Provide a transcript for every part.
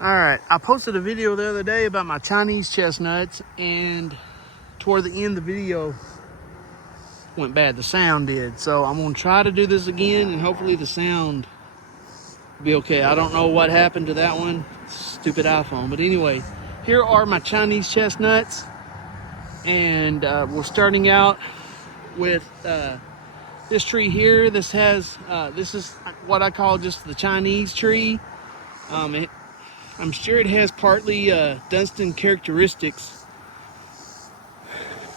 All right, I posted a video the other day about my Chinese chestnuts, and toward the end of the video went bad. The sound did. So I'm gonna try to do this again, and hopefully the sound will be okay. I don't know what happened to that one. Stupid iPhone. But anyway, here are my Chinese chestnuts, and we're starting out with this tree here. This is what I call just the Chinese tree. I'm sure it has partly Dunstan characteristics.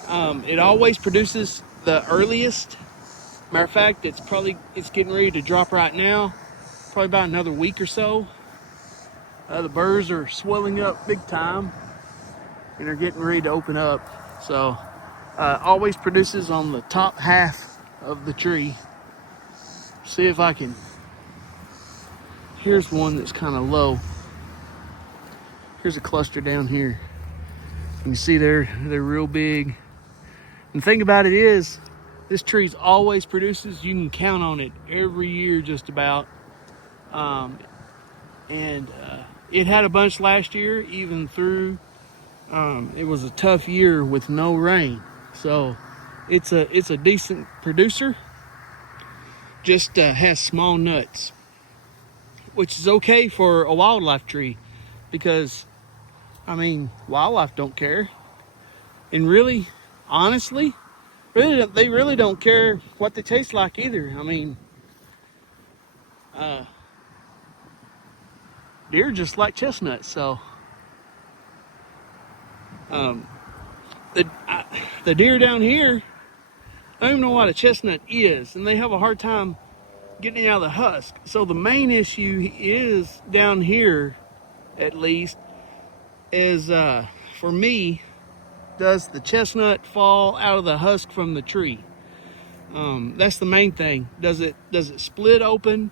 It always produces the earliest. Matter of fact, it's getting ready to drop right now. Probably about another week or so. The burrs are swelling up big time, and they're getting ready to open up. So, always produces on the top half of the tree. See if I can. Here's one that's kind of low. Here's a cluster down here. You can see they're real big. And the thing about it is, this tree's always produces. You can count on it every year just about. It had a bunch last year, even through. It was a tough year with no rain. So it's a decent producer. Just has small nuts, which is okay for a wildlife tree, because wildlife don't care. And really, honestly, they really don't care what they taste like either. Deer just like chestnuts. So the deer down here don't even know what a chestnut is, and they have a hard time getting it out of the husk. So the main issue is down here, at least, is for me, does the chestnut fall out of the husk from the tree? That's the main thing. Does it split open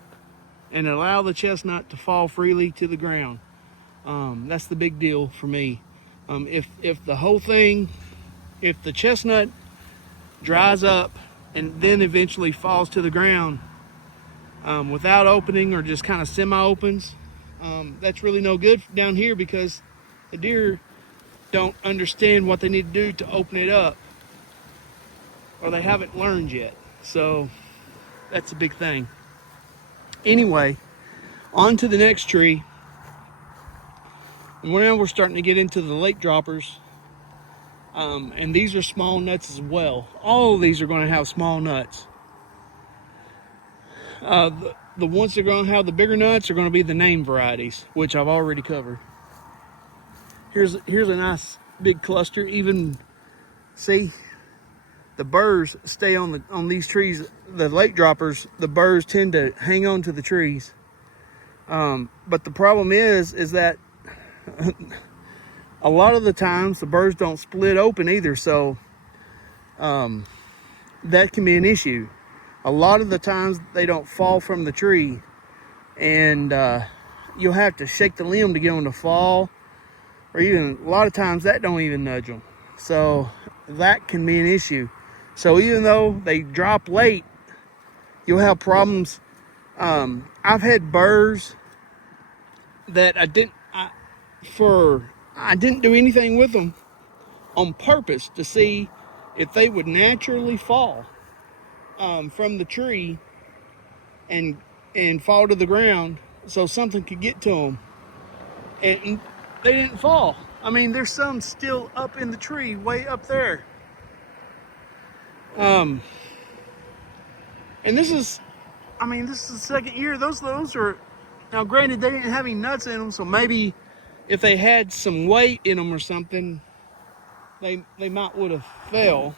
and allow the chestnut to fall freely to the ground? That's the big deal for me. If the whole thing, if the chestnut dries up and then eventually falls to the ground without opening, or just kind of semi-opens, that's really no good down here, because the deer don't understand what they need to do to open it up, or they haven't learned yet. So that's a big thing. Anyway, on to the next tree. And now we're starting to get into the late droppers. And these are small nuts as well. All of these are going to have small nuts. The ones that are going to have the bigger nuts are going to be the name varieties, which I've already covered. Here's a nice big cluster. Even, see, the burrs stay on these trees. The late droppers, the burrs tend to hang on to the trees. But the problem is that a lot of the times the burrs don't split open either. So that can be an issue. A lot of the times they don't fall from the tree, and you'll have to shake the limb to get them to fall, or even a lot of times that don't even nudge them. So that can be an issue. So even though they drop late, you'll have problems. I've had burrs that I didn't do anything with them on purpose to see if they would naturally fall from the tree and fall to the ground, so something could get to them. And they didn't fall. There's some still up in the tree, way up there. And this is the second year. Those are, now granted, they didn't have any nuts in them, so maybe if they had some weight in them or something, they might would have fell.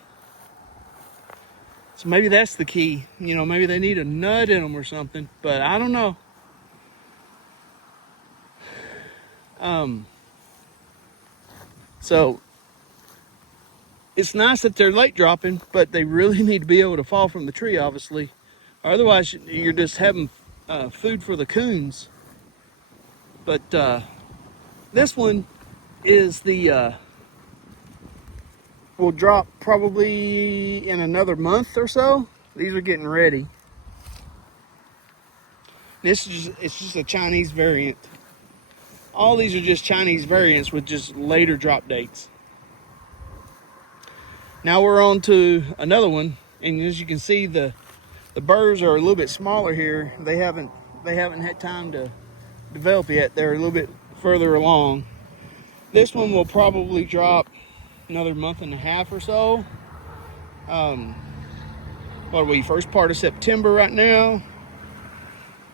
So maybe that's the key. Maybe they need a nut in them or something, but I don't know. So it's nice that they're late dropping, but they really need to be able to fall from the tree, obviously. Otherwise, you're just having food for the coons. But this one is will drop probably in another month or so. These are getting ready. It's just a Chinese variant. All these are just Chinese variants with just later drop dates. Now we're on to another one, and as you can see, the burrs are a little bit smaller here. They haven't had time to develop yet. They're a little bit further along. This one will probably drop another month and a half or so. What are we, first part of September right now?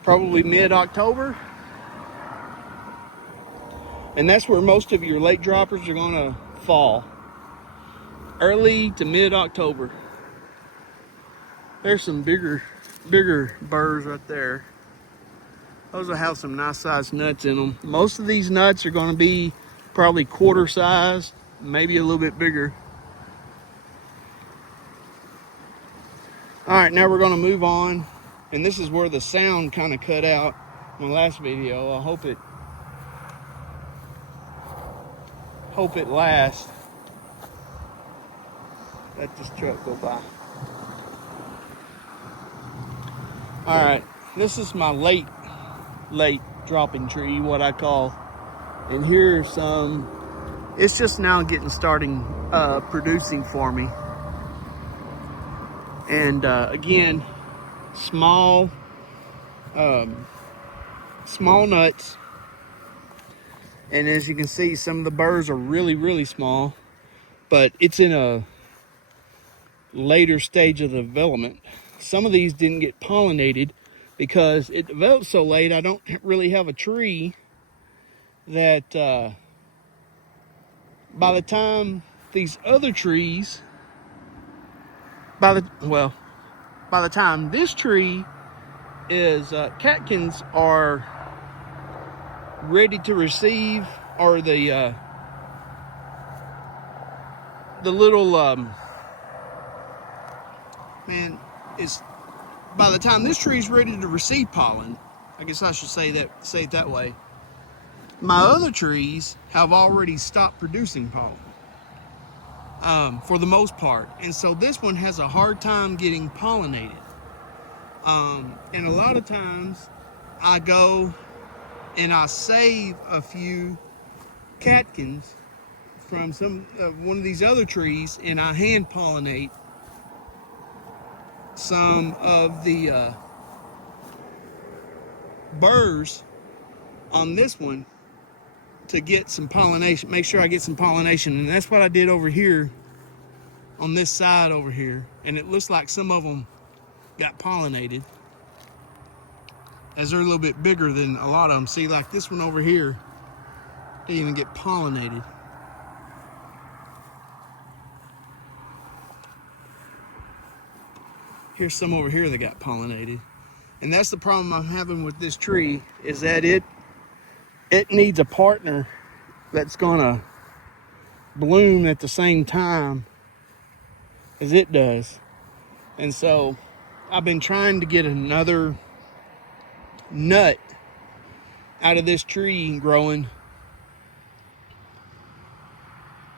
Probably mid-October. And that's where most of your late droppers are gonna fall. Early to mid-October. There's some bigger burrs right there. Those will have some nice sized nuts in them. Most of these nuts are gonna be probably quarter size, maybe a little bit bigger. All right, now we're gonna move on. And this is where the sound kind of cut out in my last video. I hope it lasts. Let this truck go by. All right, this is my late dropping tree, what I call. And here's some, it's just now starting producing for me. And again, small nuts. And as you can see, some of the burrs are really small, but it's in a later stage of the development. Some of these didn't get pollinated because it developed so late. I don't really have a tree that by the time these other trees, by the time this tree is catkins are ready to receive, or the little by the time this tree is ready to receive pollen, I guess I should say it that way. My other trees have already stopped producing pollen for the most part, and so this one has a hard time getting pollinated. And a lot of times I go and I save a few catkins from one of these other trees, and I hand pollinate some of the burrs on this one to get some pollination, make sure I get some pollination. And that's what I did over here on this side over here, and it looks like some of them got pollinated, as they're a little bit bigger than a lot of them. See, like this one over here didn't even get pollinated. Here's some over here that got pollinated. And that's the problem I'm having with this tree, is that it needs a partner that's gonna bloom at the same time as it does. And so I've been trying to get another nut out of this tree growing,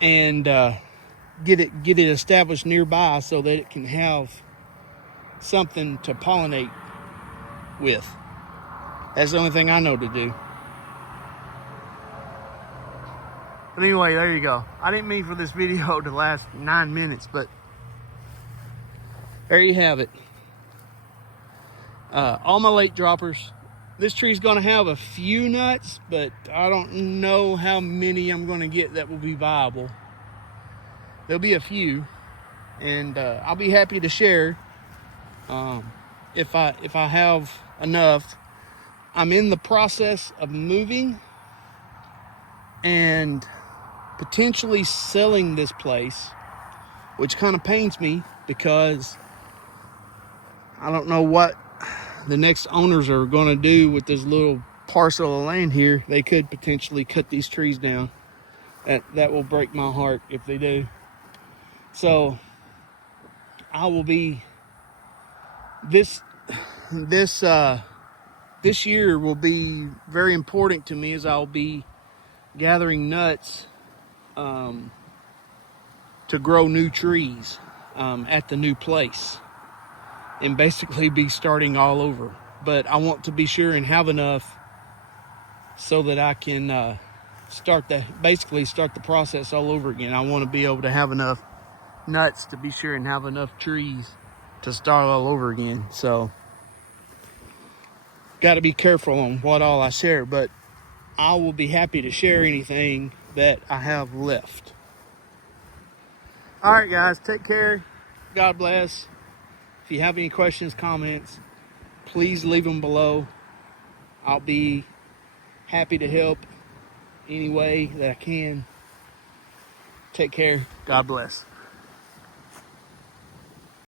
and get it established nearby so that it can have something to pollinate with. That's the only thing I know to do. But anyway, there you go. I didn't mean for this video to last 9 minutes, but there you have it. All my late droppers. This tree's gonna have a few nuts, but I don't know how many I'm gonna get that will be viable. There'll be a few, and I'll be happy to share if I have enough. I'm in the process of moving and potentially selling this place, which kind of pains me because I don't know what the next owners are going to do with this little parcel of land here. They could potentially cut these trees down. That will break my heart if they do. So I will be this year will be very important to me, as I'll be gathering nuts to grow new trees at the new place, and basically be starting all over. But I want to be sure and have enough so that I can basically start the process all over again. I want to be able to have enough nuts to be sure and have enough trees to start all over again. So got to be careful on what all I share, but I will be happy to share anything that I have left. All right, guys, take care. God bless. If you have any questions, comments, please leave them below. I'll be happy to help any way that I can. Take care. God bless.